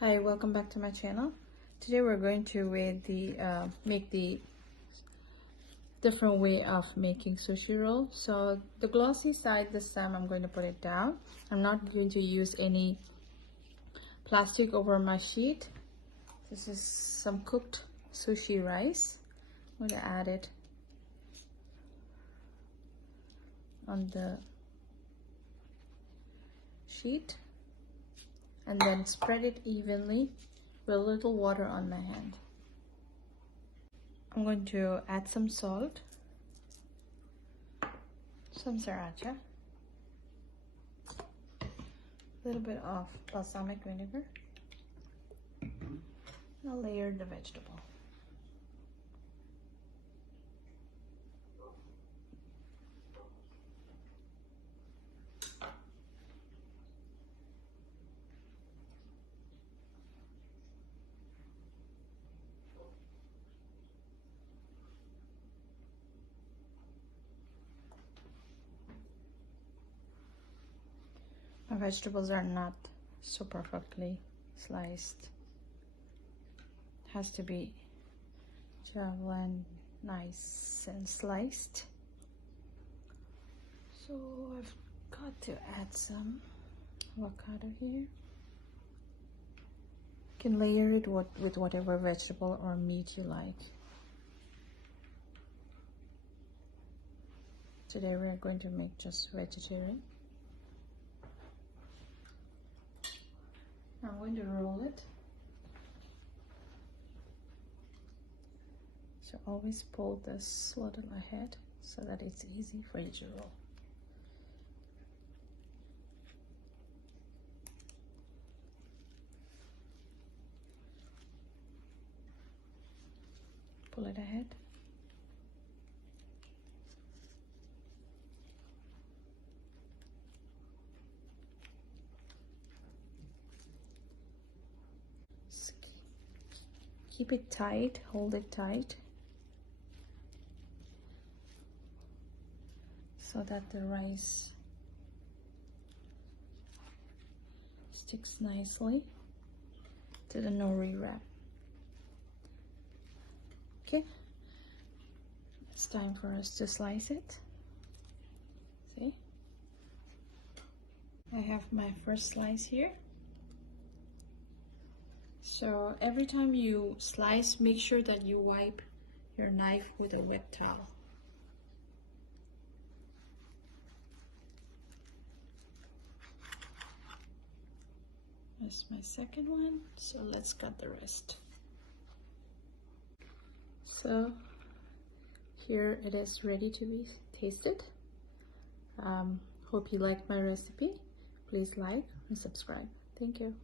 Hi, welcome back to my channel. Today we're going to make the different way of making sushi roll. So the glossy side, this time I'm going to put it down. I'm not going to use any plastic over my sheet. This is some cooked sushi rice. I'm going to add it on the sheet and then spread it evenly with a little water on my hand. I'm going to add some salt, some sriracha, a little bit of balsamic vinegar, and I'll layer the vegetable. My vegetables are not so perfectly sliced. It has to be javelin, nice and sliced. So I've got to add some avocado here. You can layer it with whatever vegetable or meat you like. Today we're going to make just vegetarian. I'm going to roll it. So always pull this little ahead so that it's easy for you to roll. Pull it ahead. Keep it tight, hold it tight so that the rice sticks nicely to the nori wrap. Okay, it's time for us to slice it. See? I have my first slice here. So every time you slice, make sure that you wipe your knife with a wet towel. That's my second one, so let's cut the rest. So here it is, ready to be tasted. Hope you liked my recipe. Please like and subscribe. Thank you.